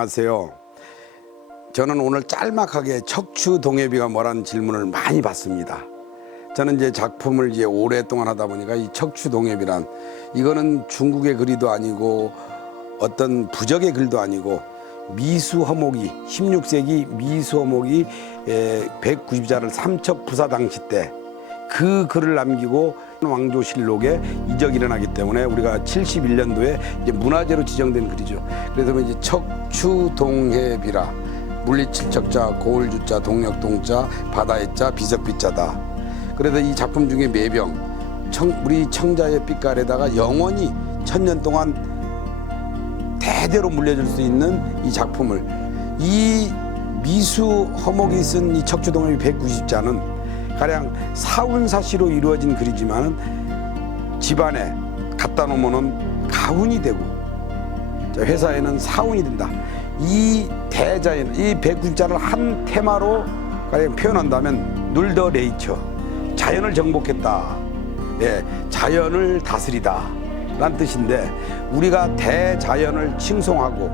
안녕하세요. 저는 오늘 짤막하게 척추 동엽이가 뭐라는 질문을 많이 받습니다. 저는 이제 작품을 이제 오랫동안 하다 보니까 이 척추 동엽이란 이거는 중국의 글이도 아니고 어떤 부적의 글도 아니고 미수허목이 16세기 미수허목이 190자를 삼척부사당시 때 그 글을 남기고 왕조실록에 이적이 일어나기 때문에 우리가 71년도에 이제 문화재로 지정된 글이죠. 그래서 이제 척추동엽이라 물리칠척자, 고을주자, 동력동자, 바다의 자, 비석비자다. 그래서 이 작품 중에 매병, 우리 청자의 빛깔에다가 영원히 1000년 동안 대대로 물려줄 수 있는 이 작품을 이 미수허목이 쓴 이 척추동엽이 190자는 가령 사운사시로 이루어진 글이지만 집안에 갖다 놓으면 가훈이 되고 회사에는 사운이 된다. 이 대자연, 이 190자를 한 테마로 가령 표현한다면 눌더 네이처, 자연을 정복했다. 예, 자연을 다스리다 라는 뜻인데 우리가 대자연을 칭송하고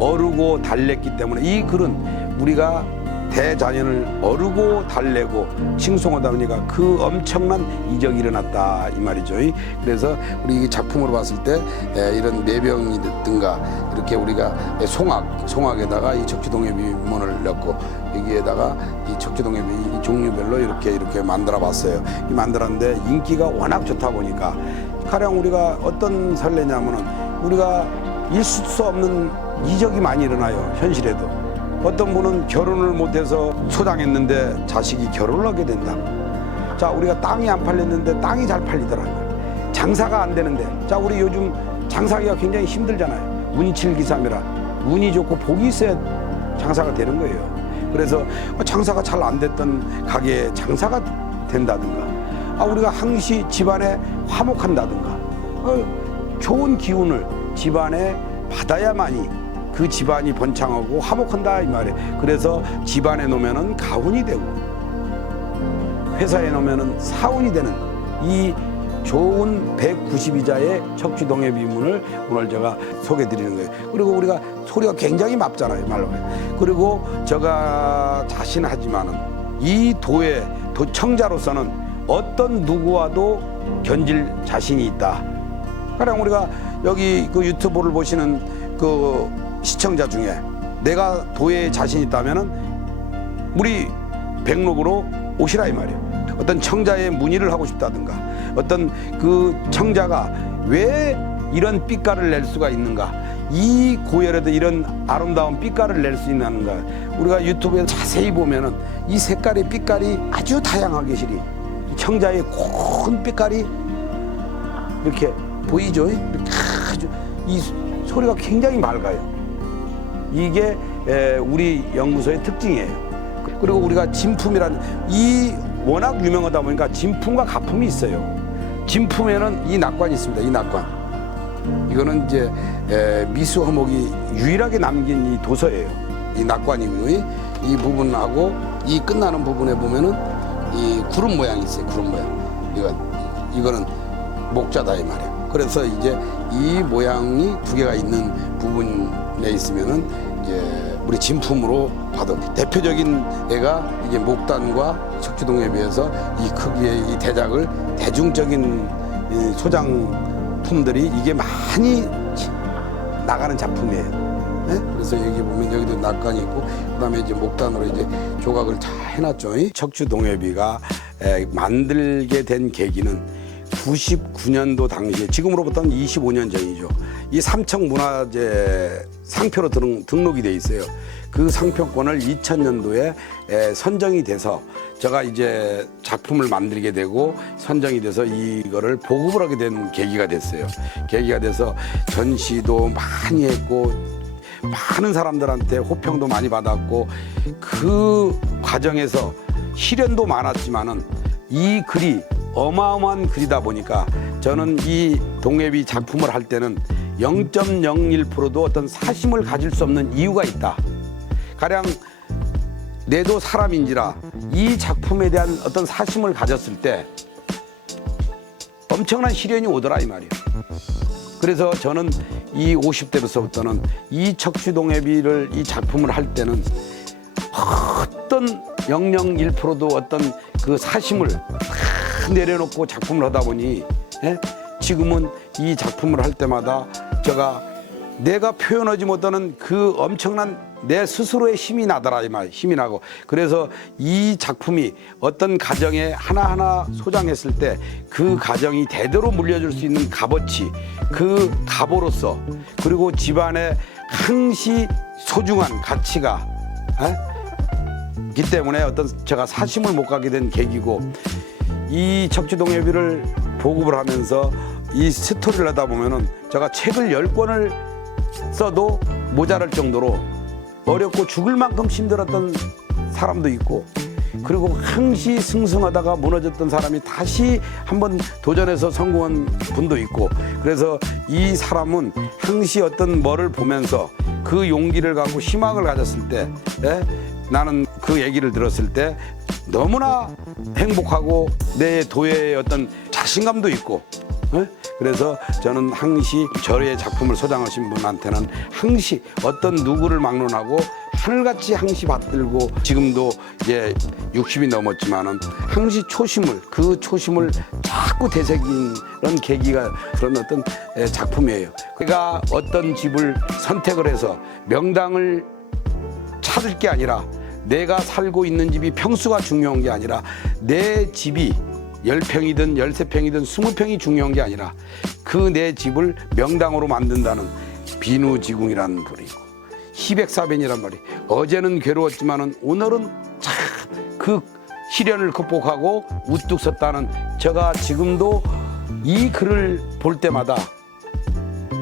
어루고 달랬기 때문에 이 글은 우리가 대자연을 어루고 달래고 칭송하다 보니까 그 엄청난 이적이 일어났다 이 말이죠. 그래서 우리 이 작품으로 봤을 때 이런 매병이든가 이렇게 우리가 송악에다가 이 척추동엽이 문을 넣고 여기에다가 이 척추동엽이 종류별로 이렇게 만들어 봤어요. 이 만들었는데 인기가 워낙 좋다 보니까 가령 우리가 어떤 설레냐면은 우리가 있을 수 없는 이적이 많이 일어나요. 현실에도. 어떤 분은 결혼을 못해서 소장했는데 자식이 결혼을 하게 된다. 자, 우리가 땅이 안 팔렸는데 땅이 잘 팔리더라고요. 장사가 안 되는데, 자, 우리 요즘 장사하기가 굉장히 힘들잖아요. 운칠기삼이라 운이 좋고 복이 있어야 장사가 되는 거예요. 그래서 장사가 잘 안 됐던 가게에 장사가 된다든가, 우리가 항시 집안에 화목한다든가, 좋은 기운을 집안에 받아야만이 그 집안이 번창하고 화목한다 이 말이에요. 그래서 집안에 놓으면은 가훈이 되고 회사에 놓으면은 사운이 되는 이 좋은 192자의 척추동엽이문을 오늘 제가 소개해 드리는 거예요. 그리고 우리가 소리가 굉장히 맙잖아요, 말로. 그리고 제가 자신하지만은 이 도청자로서는 어떤 누구와도 견질 자신이 있다. 가령 우리가 여기 그 유튜브를 보시는 그 시청자 중에 내가 도에 자신 있다면은 우리 백록으로 오시라 이 말이에요. 어떤 청자의 문의를 하고 싶다든가, 어떤 그 청자가 왜 이런 빛깔을 낼 수가 있는가, 이 고열에도 이런 아름다운 빛깔을 낼 수 있는가, 우리가 유튜브에 자세히 보면은 이 색깔의 빛깔이 아주 다양하게 실이 청자의 고운 빛깔이 이렇게 보이죠. 이렇게 아주 이 소리가 굉장히 맑아요. 이게 우리 연구소의 특징이에요. 그리고 우리가 진품이라는 이 워낙 유명하다 보니까 진품과 가품이 있어요. 진품에는 이 낙관이 있습니다. 이 낙관. 이거는 이제 미수허목이 유일하게 남긴 이 도서예요. 이 낙관이고요. 이 부분하고 이 끝나는 부분에 보면은 이 구름 모양이 있어요. 구름 모양. 이거는 목자다 이 말이에요. 그래서 이제 이 모양이 두 개가 있는 부분에 있으면은 이제 우리 진품으로 봐도 대표적인 애가 이제 목단과 척추동엽에 비해서 이 크기의 이 대작을 대중적인 이 소장품들이 이게 많이 나가는 작품이에요. 네? 그래서 여기 보면 여기도 낙관이 있고 그다음에 이제 목단으로 이제 조각을 다 해놨죠. 척추동엽이가 만들게 된 계기는 99년도 당시에 지금으로부터는 25년 전이죠. 이 삼척문화재 상표로 등록이 돼 있어요. 그 상표권을 2000년도에 선정이 돼서 제가 이제 작품을 만들게 되고 선정이 돼서 이거를 보급을 하게 된 계기가 됐어요. 계기가 돼서 전시도 많이 했고 많은 사람들한테 호평도 많이 받았고 그 과정에서 시련도 많았지만은 이 글이 어마어마한 글이다 보니까 저는 이 동엽이 작품을 할 때는 0.01%도 어떤 사심을 가질 수 없는 이유가 있다. 가령 내도 사람인지라 이 작품에 대한 어떤 사심을 가졌을 때 엄청난 시련이 오더라 이 말이에요. 그래서 저는 이 50대로서부터는 이 척추동해비를 이 작품을 할 때는 어떤 0.1%도 어떤 그 사심을 다 내려놓고 작품을 하다 보니 예? 지금은 이 작품을 할 때마다 제가 내가 표현하지 못하는 그 엄청난 내 스스로의 힘이 나더라 이 말, 힘이 나고 그래서 이 작품이 어떤 가정에 하나하나 소장했을 때 그 가정이 대대로 물려줄 수 있는 값어치 그 갑으로서 그리고 집안에 항시 소중한 가치가 기 때문에 어떤 제가 사심을 못 가게 된 계기고 이 척추동해비를 보급을 하면서 이 스토리를 하다 보면은 제가 책을 10권을 써도 모자랄 정도로 어렵고 죽을 만큼 힘들었던 사람도 있고 그리고 항시 승승하다가 무너졌던 사람이 다시 한번 도전해서 성공한 분도 있고 그래서 이 사람은 항시 어떤 뭐를 보면서 그 용기를 갖고 희망을 가졌을 때 나는 그 얘기를 들었을 때 너무나 행복하고 내 도예의 어떤 자신감도 있고 그래서 저는 항시 저의 작품을 소장하신 분한테는 항시 어떤 누구를 막론하고 하늘같이 항시 받들고 지금도 이제 60이 넘었지만은 항시 그 초심을 자꾸 되새기는 계기가 그런 어떤 작품이에요. 그러니까 어떤 집을 선택을 해서 명당을 찾을 게 아니라 내가 살고 있는 집이 평수가 중요한 게 아니라 내 집이 10평이든 13평이든 20평이 중요한 게 아니라 그 내 집을 명당으로 만든다는 비누지궁이라는 불이고 희백사변이란 말이 어제는 괴로웠지만은 오늘은 참 그 시련을 극복하고 우뚝 섰다는 제가 지금도 이 글을 볼 때마다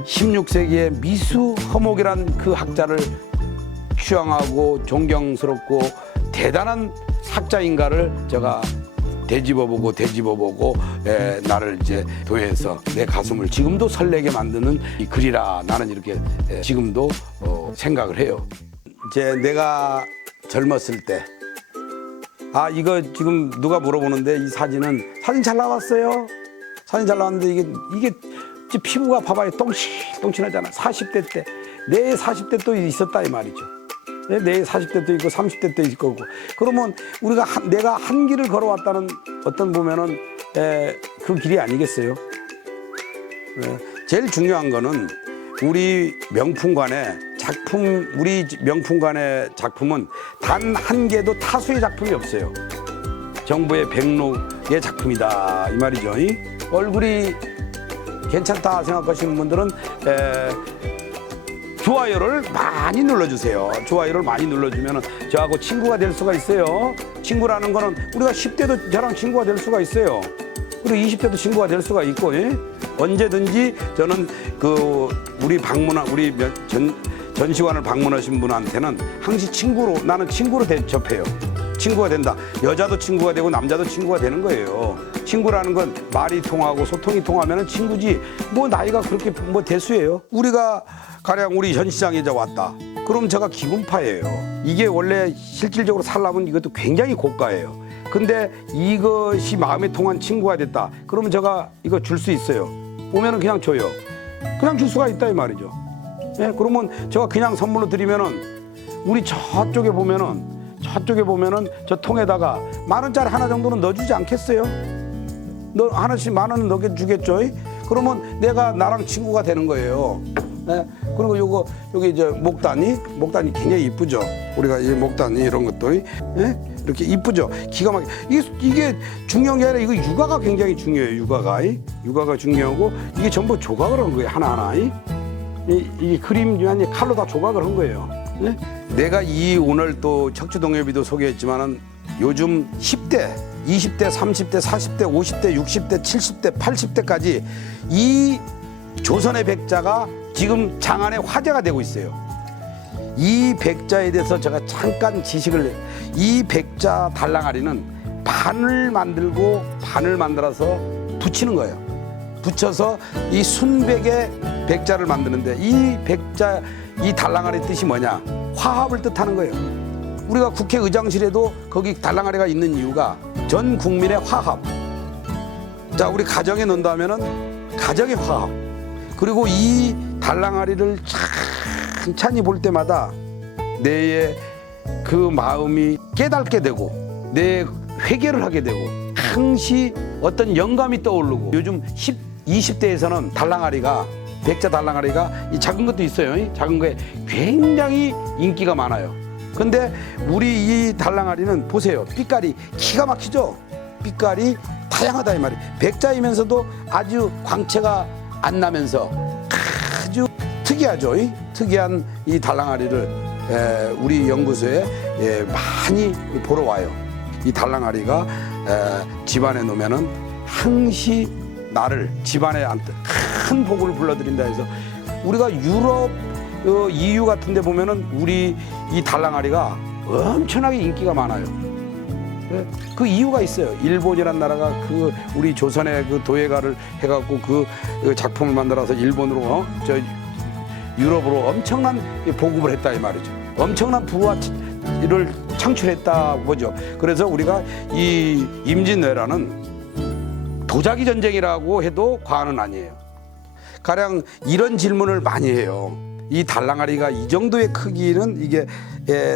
16세기의 미수 허목이란 그 학자를 추앙하고 존경스럽고 대단한 학자인가를 제가 되짚어보고 나를 이제 도해서 내 가슴을 지금도 설레게 만드는 이 글이라 나는 이렇게 지금도 생각을 해요. 이제 내가 젊었을 때 이거 지금 누가 물어보는데 이 사진은 사진 잘 나왔어요. 사진 잘 나왔는데 이게 피부가 봐봐요. 똥신하잖아. 40대 때 내 40대 또 있었다 이 말이죠. 내 40대도 있고 30대도 있고 그러면 우리가 내가 한 길을 걸어왔다는 어떤 보면은 그 길이 아니겠어요? 제일 중요한 거는 우리 명품관의 작품은 단 한 개도 타수의 작품이 없어요. 정부의 백록의 작품이다 이 말이죠. 얼굴이 괜찮다 생각하시는 분들은 좋아요를 많이 눌러주세요. 좋아요를 많이 눌러주면 저하고 친구가 될 수가 있어요. 친구라는 거는 우리가 10대도 저랑 친구가 될 수가 있어요. 그리고 20대도 친구가 될 수가 있고 언제든지 저는 우리 전시관을 방문하신 분한테는 항시 나는 친구로 접해요. 친구가 된다. 여자도 친구가 되고 남자도 친구가 되는 거예요. 친구라는 건 말이 통하고 소통이 통하면 친구지 뭐 나이가 그렇게 뭐 대수예요. 우리가 가령 우리 현 시장에 왔다. 그럼 제가 기분파예요. 이게 원래 실질적으로 살려면 이것도 굉장히 고가예요. 근데 이것이 마음에 통한 친구가 됐다. 그러면 제가 이거 줄 수 있어요. 오면은 그냥 줘요. 그냥 줄 수가 있다 이 말이죠. 그러면 제가 그냥 선물로 드리면은 우리 저쪽에 보면은 저 통에다가 10,000원짜리 하나 정도는 넣어주지 않겠어요? 너 하나씩 10,000원 넣어주겠죠? 그러면 내가 나랑 친구가 되는 거예요. 그리고 여기 이제 목단이 굉장히 이쁘죠. 우리가 이 목단이 이런 것도 이렇게 이쁘죠. 기가 막혀. 이게 중요한 게 아니라 이거 육아가 굉장히 중요해요. 육아가 중요하고 이게 전부 조각을 한 거예요. 하나하나. 이게 그림이 아니라 칼로 다 조각을 한 거예요. 내가 오늘 또 척추동해비도 소개했지만은 요즘 10대, 20대, 30대, 40대, 50대, 60대, 70대, 80대까지 이 조선의 백자가 지금 장안의 화제가 되고 있어요. 이 백자에 대해서 제가 잠깐 이 백자 달랑아리는 반을 만들어서 붙이는 거예요. 붙여서 이 순백의 백자를 만드는데 이 달랑아리 뜻이 뭐냐? 화합을 뜻하는 거예요. 우리가 국회의장실에도 거기 달랑아리가 있는 이유가 전 국민의 화합. 자, 우리 가정에 넣는다면은 가정의 화합. 그리고 이 달랑아리를 찬찬히 볼 때마다 내의 그 마음이 깨닫게 되고 내 회개를 하게 되고 항시 어떤 영감이 떠오르고 요즘 20대에서는 달랑아리가 백자 달랑아리가 이 작은 것도 있어요. 이 작은 거에 굉장히 인기가 많아요. 근데 우리 이 달랑아리는 보세요. 빛깔이 기가 막히죠. 빛깔이 다양하다 이 말이에요. 백자이면서도 아주 광채가 안 나면서 아주 특이하죠. 이 특이한 이 달랑아리를 우리 연구소에 많이 보러 와요. 이 달랑아리가 집안에 놓으면은 항시 나를 집안에 큰 복을 불러들인다 해서 우리가 유럽 EU 같은 데 보면은 우리 이 달랑아리가 엄청나게 인기가 많아요. 그 이유가 있어요. 일본이란 나라가 그 우리 조선의 그 도예가를 해갖고 그 작품을 만들어서 일본으로 저 유럽으로 엄청난 보급을 했다 이 말이죠. 엄청난 부를 창출했다 보죠. 그래서 우리가 이 임진왜란은 도자기 전쟁이라고 해도 과언은 아니에요. 가령 이런 질문을 많이 해요. 이 달랑아리가 이 정도의 크기는 이게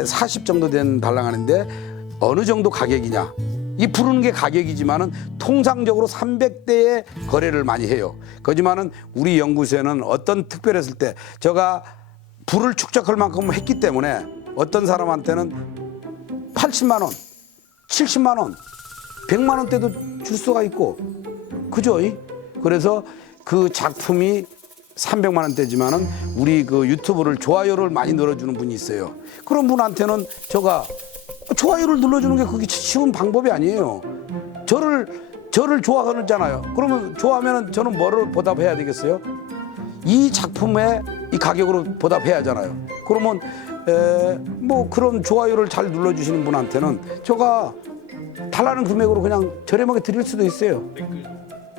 40 정도 된 달랑아리인데 어느 정도 가격이냐? 이 부르는 게 가격이지만은 통상적으로 300대의 거래를 많이 해요. 그렇지만은 우리 연구소에는 어떤 특별했을 때 제가 부를 축적할 만큼 했기 때문에 어떤 사람한테는 80만 원, 70만 원, 100만 원대도 줄 수가 있고, 그죠? 그래서 그 작품이 300만 원대지만은 우리 그 유튜브를 좋아요를 많이 눌러주는 분이 있어요. 그런 분한테는 제가 좋아요를 눌러주는 게 그게 쉬운 방법이 아니에요. 저를 좋아하잖아요. 그러면 좋아하면은 저는 뭐를 보답해야 되겠어요? 이 작품의 이 가격으로 보답해야 하잖아요. 그러면 뭐 그런 좋아요를 잘 눌러주시는 분한테는 제가 달라는 금액으로 그냥 저렴하게 드릴 수도 있어요.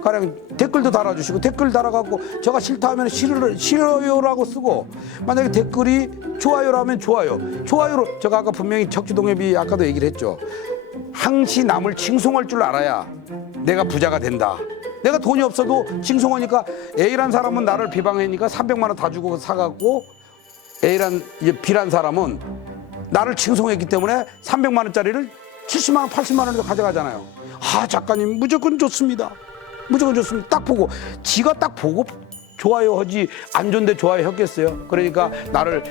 가령 댓글도 달아주시고 댓글 달아갖고 제가 싫다 하면 싫어요라고 쓰고 만약에 댓글이 좋아요라면 좋아요로 제가 아까 분명히 척추동엽이 아까도 얘기를 했죠. 항시 남을 칭송할 줄 알아야 내가 부자가 된다. 내가 돈이 없어도 칭송하니까 A란 사람은 나를 비방하니까 300만 원 다 주고 사갖고 B란 사람은 나를 칭송했기 때문에 300만 원짜리를 70만 원, 80만 원으로 가져가잖아요. 아, 작가님 무조건 좋습니다. 무조건 좋습니다. 딱 보고 지가 딱 보고 좋아요 하지 안 좋은데 좋아요 했겠어요. 그러니까 나를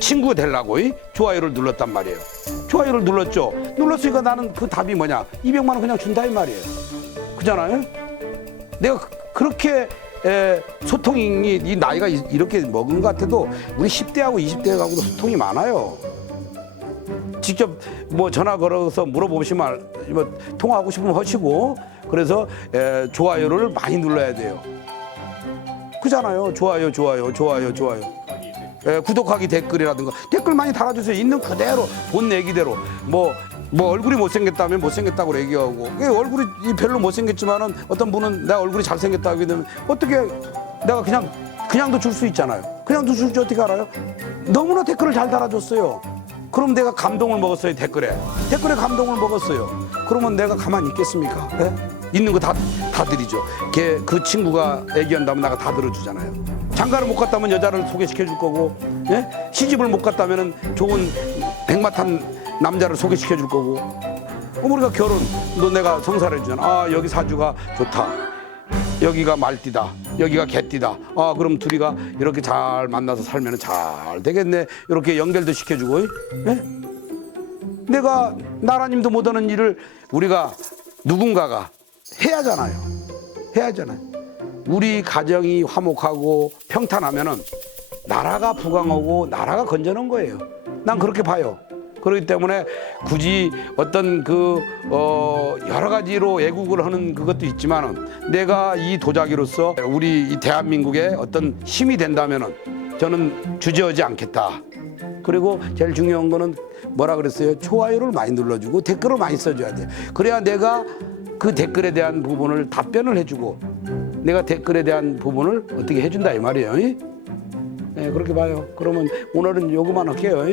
친구 되려고 좋아요를 눌렀단 말이에요. 좋아요를 눌렀죠. 눌렀으니까 나는 그 답이 뭐냐? 200만 원 그냥 준다 이 말이에요. 그잖아요. 내가 그렇게 소통이 이 나이가 이렇게 먹은 것 같아도 우리 10대하고 20대하고도 소통이 많아요. 직접 뭐 전화 걸어서 물어보시면 뭐 통화하고 싶으면 하시고 그래서 좋아요를 많이 눌러야 돼요. 그잖아요. 좋아요. 구독하기 댓글이라든가 댓글 많이 달아주세요. 있는 그대로 본 얘기대로 뭐 얼굴이 못생겼다면 못생겼다고 얘기하고 얼굴이 별로 못생겼지만은 어떤 분은 내 얼굴이 잘생겼다고 하면 어떻게 내가 그냥도 줄 수 있잖아요. 그냥도 줄지 어떻게 알아요? 너무나 댓글을 잘 달아줬어요. 그럼 내가 감동을 먹었어요. 댓글에 감동을 먹었어요. 그러면 내가 가만히 있겠습니까? 있는 거 다 드리죠. 그 친구가 얘기한다면 내가 다 들어주잖아요. 장가를 못 갔다면 여자를 소개시켜 줄 거고, 시집을 못 갔다면 좋은 백마탄 남자를 소개시켜 줄 거고, 우리가 너 내가 성사를 해주잖아. 아, 여기 사주가 좋다. 여기가 말띠다. 여기가 개띠다. 아, 그럼 둘이가 이렇게 잘 만나서 살면 잘 되겠네. 이렇게 연결도 시켜주고, 내가 나라님도 못하는 일을 우리가 누군가가 해야 하잖아요. 우리 가정이 화목하고 평탄하면은 나라가 부강하고 나라가 건전한 거예요. 난 그렇게 봐요. 그렇기 때문에 굳이 어떤 여러 가지로 애국을 하는 그것도 있지만은 내가 이 도자기로서 우리 이 대한민국의 어떤 힘이 된다면은 저는 주저하지 않겠다. 그리고 제일 중요한 거는 뭐라 그랬어요? 좋아요를 많이 눌러주고 댓글을 많이 써줘야 돼요. 그래야 내가 그 댓글에 대한 부분을 답변을 해주고 내가 댓글에 대한 부분을 어떻게 해준다 이 말이에요. 네, 그렇게 봐요. 그러면 오늘은 요거만 할게요.